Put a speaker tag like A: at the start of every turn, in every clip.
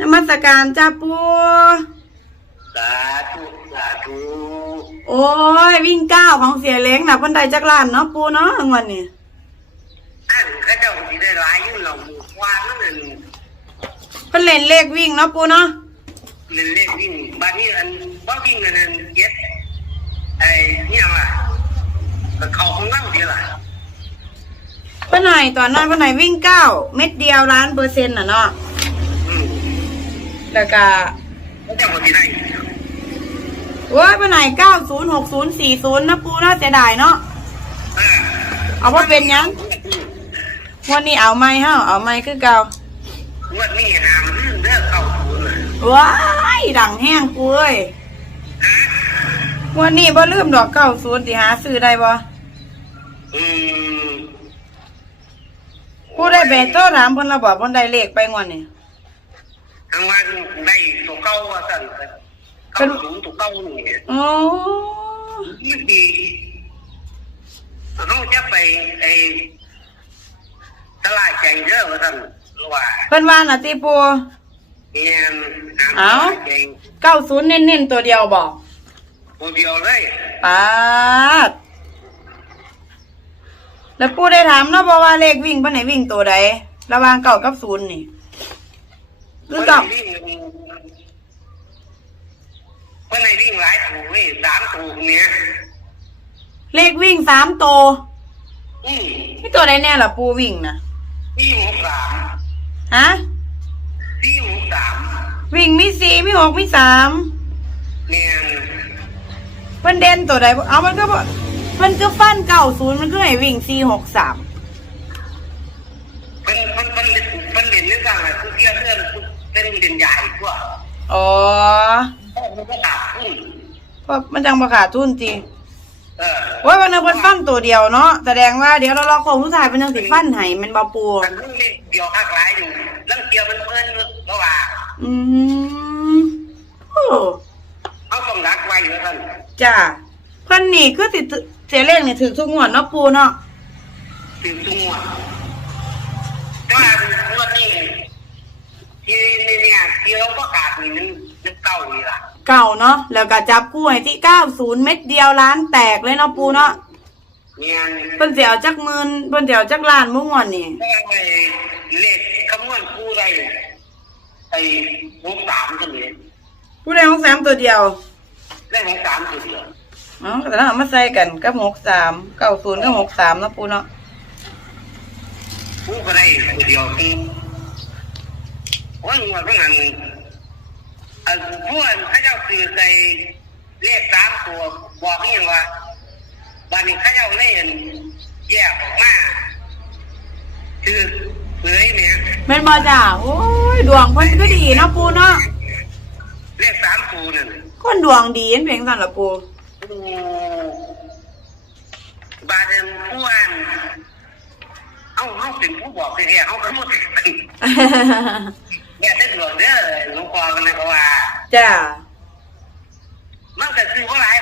A: นมัสการจ้าปู
B: สาธุสาธุ
A: โอ้ย วิ่งก้าวของเสียเล้งนะเพิ่นได้จักล้านเนาะปูเนาะงวันนี้
B: อันเขาเจ้าสิได้หลายอยู่เราหมู่กว่านั่นนะ
A: เพิ่นเล่นเลขวิ่งเนาะปูเนาะ
B: เล่นเล่นวิ่งบัดนี้อันบ่วิ่งอันนั้นเย็ดไอ้เนี่ยว่ะก็เข้าของเราเดียวล่ะ
A: เพิ่นไหนตอนนั้นเพิ่นไหนวิ่งก้าวเม็ดเดียวล้านเปอร์เซ็นต์น่ะเนาะ
B: อืม
A: แล้วก็
B: เขาเจ้าก็สิได้
A: โอ้ยเพิ่นไหนเก้าศูนย์หกศูนย์สี่ศูนย์นะปูเนาะเสียดายเนาะ
B: อ่า
A: เอาว่าเป็นหยังงวันนี้เอาไหมเฮาเอาไหมคือเก่าง
B: วดนี้หามลื่นเด้อเข้าศูนย์น่ะ
A: ว้ายดังแห้งปูเอ้ยงวันนี้บ่ลืมดอกเก้าศูนย์สิหาซื้อได้บ่
B: อืม
A: ผู้ได้เบโตถามเพิ่นและบอกเพิ่นได้เลขไปงวดนี้
B: ทางวันได้ตัวเก่าว่าซั่นเก้าศูนย์ตัวเก่านี่
A: โอ้
B: ยี่ดีเขาจะไปไอ้ตลาดใจเด้อว่าท่านว่า
A: เพิ่นว่าน่ะติปู
B: เนียน
A: เอ้า
B: ใจ
A: เก้าศูนย์เน้นๆตัวเดียวบอก
B: ตัวเดียวเลย
A: ปาดแล้วปูได้ถามเนาะบ่ว่าเลขวิ่งเพิ่นให้วิ่งตัวใดระหว่างเก้ากับศูนย์นี่ หรือเก้า
B: วิ่งเมื่อไหร่วิ่งหลายถูกนี่สามถูกเนี้ย
A: เลขวิ่งสามตัว
B: อืม
A: ที่ตัวใดแน่ล่ะปูวิ่งนะ
B: สี่หกสาม
A: ฮะ
B: สี่หกสาม
A: วิ่งมีสี่มีหกมีสาม
B: เนี่ยน
A: เพิ่นเด่นตัวใดบ่เอามันก็บ่มันก็ฟันเก้าศูนย์มันก็ให้วิ่งสี่หกสาม
B: เป็นเป็นเป็นเป็นเหรียญนี่สั่งอะไรคือเทียบเรื่อง เป็นเหรียญใหญ่กว่า
A: อ๋อ
B: มันก็ขาดขึ้น
A: เพราะมันจังบ่ขาดทุนจริง
B: เออ
A: โอ้ยวันนั้นเพิ่นฟันตัวเดียวเนาะแสดงว่าเดี๋ยวเรารอโค้งสุดท้ายเพิ่นจังสิฟันให้แมันบ่ปู
B: มันเพิ่งเล่นเดียวหักหลายอยู่ลังเกียวมันเพิ่นเพราะว่า
A: อืมโอ้
B: เขาต้องรักไว้อยู่ท่าน
A: จ้าเพิ่นนี่คือสิถือเสียเลขนี่ถือทุกงวดเนาะปูเนาะ
B: ถึงจังหวะแต่ว่างวดนี้ ที่นี่เนี่ยที่เราก็ขาดนี่มันมันเก่านี่ล่ะ
A: เก่าเนาะแล้วก็จับคู่ให้ที่90เม็ดเดียวล้านแตกเลยเนาะปูเนาะ
B: เนี่ย
A: เพิ่นสิเอาจักหมื่นเพิ่นสิเอาจักล้านมื้องวดนี่
B: แต่ว่าไอ้เลขคำนวณคู่ได้ไอ้หกสามตัวนี้
A: ผู้ใดของสามตัวเดียว
B: ได้หกสามตัวเดียว
A: เอ๋อแต่ถ้าเอามาใส่กันกับ63 90กับ63เนาะปูเนาะ
B: คู่ก็ได้ตัวเดียวคือ ว่างวดเมื่อนั้นเอ่อผู้อันเขาเจ้าคือใส่เลขสามตัวบอกนี่ยังว่าบ้านนี้เขาเจ้าเล่นแยกออกมาคือเผยเนี่ย
A: แม่นบ่จ้าโอ้ยดวงเพิ่นก็ดีเนาะปูเนาะ
B: เลขสามตัวนั่น
A: คนดวงดีเป็นเพียงซั่นล่ะปู
B: โอ้บาดเจ็บผู้อันเอาเขาเป็นผู้บอกแท้ๆเขาก็ไม่ เป็นแย่ได้หลวงเด้อหลวงพ่อกันเลยก็ว่า
A: จ้า
B: มันก็คือว่าหลาย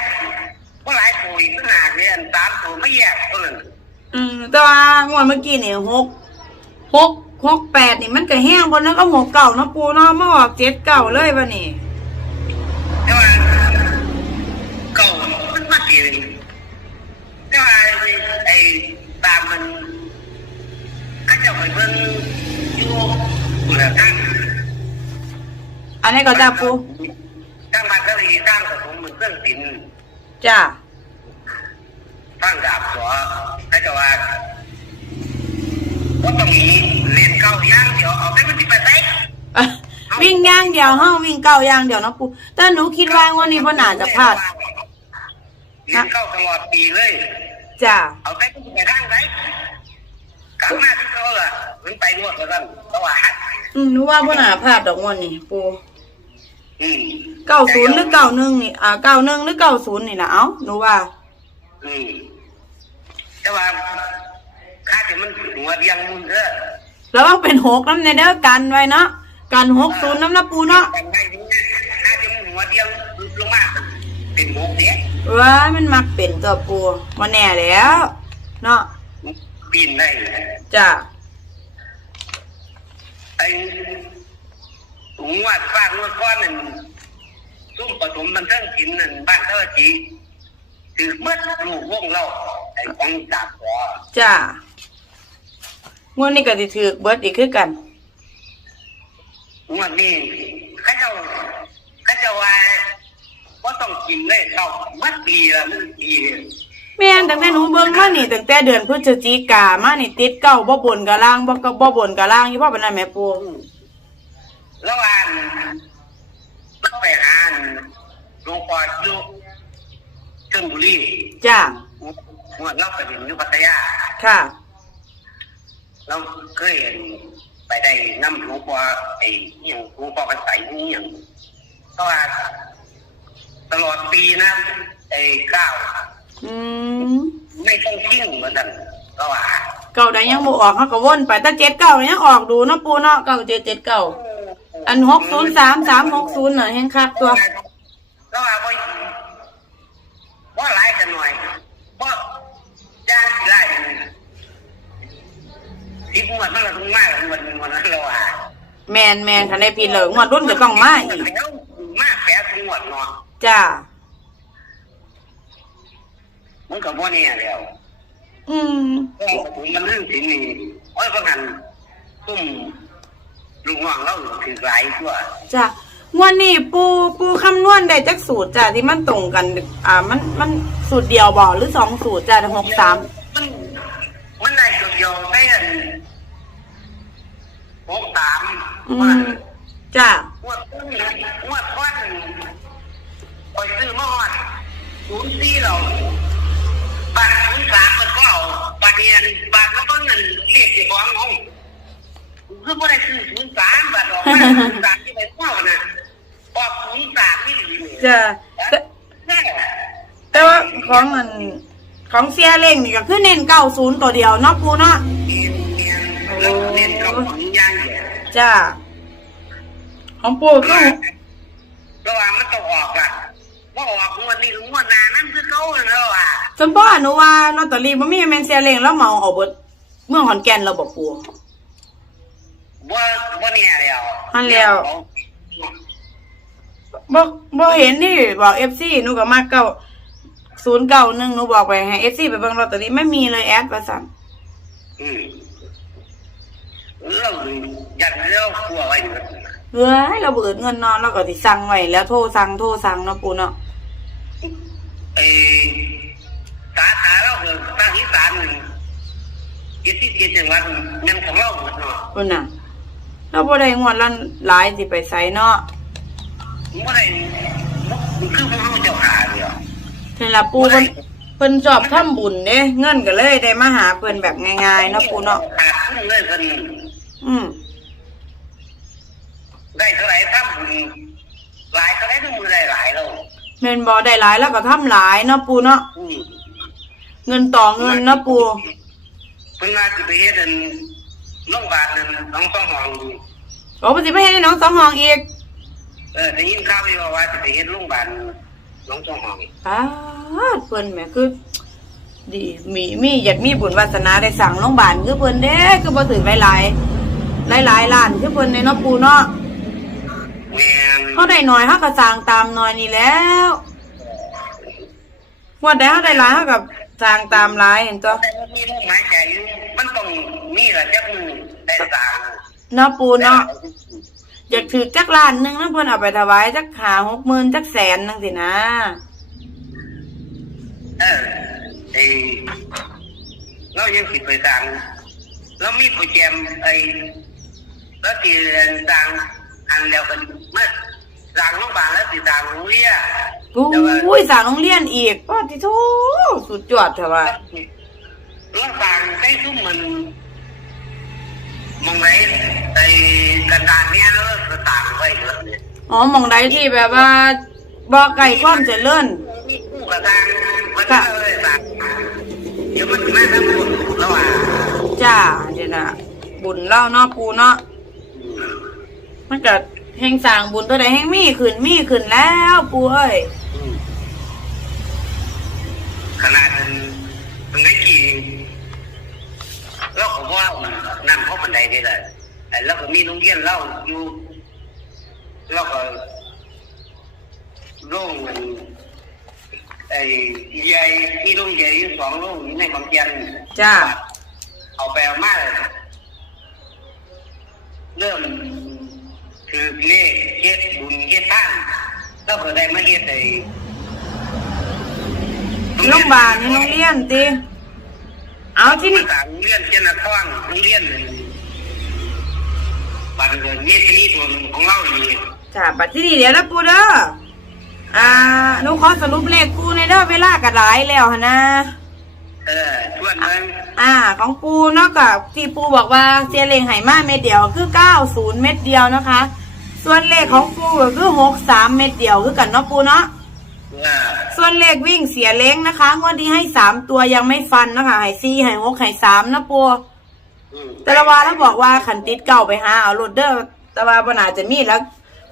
B: ว่าหลายตัวอีกขนาดเนี้ยสามตัวไม่แยกตัวนั้น
A: อืมแต่ว่างวดเมื่อกี้นี่หกหกหกแปดนี่มันก็แห้งบนนั้นก็หกเก่าเนาะปูเนาะมาออกเจ็ดเก่าเลยวันนี้
B: แต่ว่าเก่ามันมากี่แต่ว่าไอ้ตามมันก็จะไปเบิ่งอยู่กุหลาบทั้ง
A: อันนี้ก็จ้าปู
B: ตั้งมาก็เลยตั้งกับผมมันเครื่องสิน
A: จ้า
B: ตั้งดาบสอให้จะว่าก็ต้องมีเรียนเก้าย่างเดียวเอาไปมันที่ไปไหน
A: อะวิ่งย่างเดียวเฮ้าวิ่งเก่าย่างเดียวเนาะปูแต่หนูคิดว่างวันนี้พ่น่าจะพลาด
B: เรียนเข้าตลอดปีเลย
A: จ้า
B: เอาไปมันไปทางไหนกลับมาที่เขาอะมันไปนวดแล้วกันเพราะว่า
A: อืมหนูว่าพ่น่าพลาดดอกงวันนี้ปู
B: อืม
A: เก้าศูนย์หรือเก้าหนึ่งนี่อ่าเก้าหนึ่งหรือเก้าศูนย์นี่นะเอ้าหนูว่า
B: อืมแต่ว่าค่าที่มันหัวเรียงมุนเด้อ
A: แล้วต้องเป็นหกน้ำในเด้อกันไว้เนาะกันหกศูนย์น้ำนะปูเนาะ
B: กันได้ดูนะค่าที่มันหัวเรียงลงมาเป็นหกเนี้ย
A: ว่ามันมักเป็นตัวปูมาแน่แล้ว เนาะ
B: ปีนได้
A: จ้า
B: ไอ้ งวดฟ้างวดก้อนนั่นซุ่มผสมบันเทิงกินนั่นบ้านเท่าจีถือเมื่อลูกวงเราไอ้ของดาบหัว
A: จ้างวดนี้ก็สิถือเบิดอีกคือกัน
B: งวดนี้เข้าเจ้าเข้าเจ้าว่าว่าต้องกินเลยเรามัดปีละมันปี
A: แม่นตั้งแต่หนูเบิ่งมานี่ตั้งแต่เดือนพฤศจิกามานี่ติดเก้าบ่บนกะล่างบ่ก็บ่บนกะล่างอยู่พ่อปานนั้นแม่ปู
B: แล้วอ่านต้องไปหาอันหลวงพ่ออยู่ชลบุรี
A: จ้า ง
B: วดเราไปเห็นอยู่พัทยา
A: ค่ะ
B: เราเคยเห็นไปได้น้ำหลวงพ่อไอ้อหย่างหลวงพ่อกันใส่นี่อหย่างก็ว่าตลอดปีนะไอ้ข้าว
A: อืม
B: ไม่ต้องทิ้งเหมือนกันก็ว่า
A: เก่าได้ยังบ่ออกเฮาก็วนไปแต่เจ็ดเก้ายังออกดูเนาะปูเนาะเก้าเจ็ดเจ็ดเก้าอั นหกศูนย์สามสามหกศูนย์น่ะแฮงคักตัว
B: ก็ว่าว่าว่าหลายกันหน่อยว่าจ้างสิไล่ทิพย์มันมันละตรงมากมันมันนั้นเราว่า
A: แมนแมนคันได้ผิดเลยงวดรุ่นก็ต้องมาอีก
B: มากแปดงวดเนาะ
A: จ้า
B: มันก็บ่เนี่ยแล้ว
A: อืม
B: มันเรื่องสินี่โอ้ยก็หันซุ่ม ลุงว่างเราถือหลายตัว
A: จ้างวดนี้ปูปูคำนวณได้จักสูตรจ้ะที่มันตรงกัน อ่า มันมันสูตรเดียวบ่หรือสองสูตรจ้ะหกสาม
B: มันมันได้ตัวเดียวได้อันหกสาม
A: อืมจ้าง
B: วดต้นงวดก้อนคอยซื้อมาหอดศูนย์สี่เราบาทศูนย์สามมันก็เอาบาทเรียนบาทแล้วก็เงินเรียกสิของงง คือว่าได้ซื้อศูนย์สามบาทออกมาศูนย์สามที่ไปเข้าน่ะออกศูนย์สามนี่ดีเลย
A: จ้ะแต่
B: แน่
A: แต่ว่าของมันของเสียเล่งนี่ก็คือเน้นเก้าศูนย์ตัวเดียวเนาะปูเนาะ
B: เนียนเนียนแล้วเน้นกับของย่างเนี่ย
A: จ้าของปู
B: ก็
A: คือ
B: ก็ว่ามันต้องออกอะว่าออกงวดนี้หรืองวดหน้านั่นคือเขาแล้วอะ
A: สมพ่อหนูว่าลอตเตอรี่บ่มีแมนเสียเล่งแล้วเหมาเอาเบิดเมืองขอนแก่นเราบอกปู
B: ว่าว่าเนี่ยแล้ว
A: อันแล้วบ่บ่เห็นนี่บอกเอฟซีหนูก็มาเก้าศูนย์เก้าหนึ่งหนูบอกไปให้เอฟซีไปเบิ่งลอตเตอรี่ไม่มีเลยแอดว่าสั่น
B: อืมเราอยากเลี้ยวกลัวไว้อยู่
A: เฮ้ยเราเบิดเงินเนอนเราก็สิสั่งไว้แล้วโทรสั่งโทรสั่งเนาะปูเนาะ
B: ไอ้สาขาเราคือตั้งที่ศาลหนึ่งยี่สิบเจ็ดจังหวัดยังของเราหมดเนาะ
A: พุ่นน่ะ เราบ่ได้งวดละหลายสิไปไสเนาะ
B: เมื่อไรมันคือพวกเราเจ้าขาเดียว
A: นี่ล่ะปูเพิ่นเพิ่นชอบทำบุญเด้เงินก็เลยได้มาหาเพิ่นแบบง่ายๆเนาะปูเนาะ
B: ขาดทุนเลยคน
A: อืม
B: ได้เท่าไหร่ทำบุญหลายเท่าไหร่ทุกมือได้หลายแล้ว
A: แม่นบ่ได้หลายแล้วก็ทำหลายเนาะปูเนาะ
B: อืม
A: เงินต่อเงินเนาะปู
B: เพิ่งมาสิไปเฮ็ดอัน โรงพยาบาลนั่นน้องสองห้อง
A: โอ้เพิ่นสิไปให้น้องสองห้องอีก
B: เออได้ยินข่าวอยู่ว่าสิไปเฮ็ดโรงพยาบาลน้องสองห้อง
A: อ้าดเพิ่นแหม่คือ ดีมีมีอยากมีบุญวาสนาได้สั่งโรงพยาบาลคือเพิ่นเด้คือบ่ถึงหลายๆหลายๆล้านคือเพิ่นในเนาะปูเนาะ
B: แม่น
A: เฮาได้น้อยเฮาก็สร้างตามน้อยนี่แล้วงวดใดเฮาได้หลายเฮาก็ สร้างตามหลายเห็นตัว
B: แต่มันมีลมหายใจอยู่มันต้องมีละจักมือได้สาม
A: เนาะปูเนาะอยากถือจักล้านหนึงนะเพิ่นเอาไปถวายจักหา60,000จักแสนจังซี่นะ
B: เออไอ้เรายังสิไปสั่งเรามีโปรแกรมไอ้แล้วสิสั่งอันแล้วกันมาสั่งโรงพยาบาลแล้วสิสั่งโรงเรียน
A: อุ้ยสร้างโรงเรียนอีกป้าติโธสุดยอดเถอะว่า
B: โรงพยาบาลใช้ซุ้มมันมองไหนไอ้กันดานเนี้ยแล้วก็ต่างไว้เหลือเนี่ย
A: อ๋อหมองใดที่แบบว่าบ่ไก่ความเจริญ
B: มีคู่กับทางมันก็เลยต่างเดี๋ยวมันมาทั้งหมดแล้วอะ
A: จ้าเดี๋ยวนะบุญเล่าเนาะปูเนาะมันก็แห่งสร้างบุญตัวใดแห่งมีขึ้นมีขึ้นแล้วปูเอ้ย
B: ขนาดมันมันได้กี่เราก็ว่านั่งเข้าบันไดได้เลยแล้วก็มีโรงเรียนเล่าอยู่แล้วก็โรงไอ้ใหญ่ที่โรงใหญ่อยู่สองโรงในบางเทียน
A: จ้า
B: เอาไปเอามาเริ่มถือเลขเฮ็ดบุญเฮ็ดท่านแล้วก็ได้มาเฮ็ดไอ้
A: โรงพยาบาลในโรงเรียนติเอาที่นี่
B: ภาษาโรงเรียนเช่นนักท่องโรงเรียนหนึ่งบัตรเงินนี่ที่นี่ตัวหนึ่งของเราอีก
A: จ้าบัดที่นี่เดี๋ยวนะปูเด้ออ่าหนูขอสรุปเลขปูในอยเด้อเวลาก็หลายแล้วหั่นนะ
B: เออชวนเงิน
A: อ่า ของปูเนาะกับที่ปูบอกว่าเสียเลงไหมาเม็ดเดียวคือ 90 เม็ดเดียวนะคะ ส่วนเลขของปูก็คือ 63 เม็ดเดียวคือกันเนาะปูเนาะ
B: เออ
A: ส่วนเลขวิ่งเสียเล้งนะคะงวดที่ให้3ตัวยังไม่ฟันนะคะให้4ให้6ให้3นะปู
B: อืม
A: แต่ละวาแล้วบอกว่าขันติดเก่าไปหาเอาโรดเดอร์แต่ว่าปัญหาจะมีแล้ว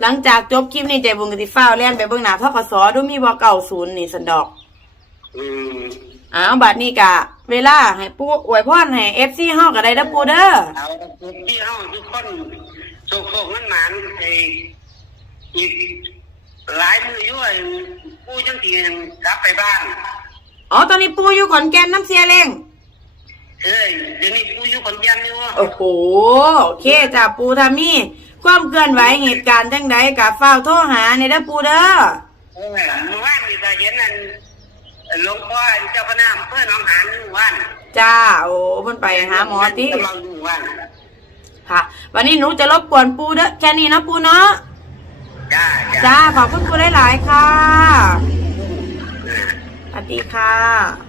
A: หลังจากจบคลิปนี้ใจบุญกติฟ้าวเล่นไปเบื้องหน้าทกสดูมีบ่เก่าศูนย์นี่สันดอก
B: อืม
A: อ้าวบัดนี้กะ เวลาให้ปูอวยพรให้เอฟซีเฮาก็ได้เด้อปูเด้อ
B: เอาทุกที่เฮาทุกคนโศกโศกนั้นหมานไอ้อีก หลายมืออยู่ไอ้ผู้จังสีกลับไปบ้าน
A: อ๋อตอนนี้ปูอยู่ขอนแก่นน้ำเสียเล้ง
B: เอ้ยเดี๋ยวนี้ผู้อยู่คนเดียวอยู่
A: โอ้โหโอเคจ้ะปูทามีความเคลื่อนไหวเหตุการณ์จังใดกะฟ้าวโทรหาในเด้อปูเด้อ
B: เออเมื่อวานนี่ก็เห็นนั่นหลวงพ่อเจ้าพระนามเพื่อนน้องหานอยู่วัน
A: จ้าโอ้เพิ่นไปหาหมอติ
B: กำลังอยู่วัน
A: ค่ะ วันนี้หนูจะรบกวนปูเด้อแค่นี้นะปูเนาะ
B: จ้า
A: จ้าขอบคุณปูหลาย ๆ ค่ะ
B: เออ
A: สวัสดีค่ะ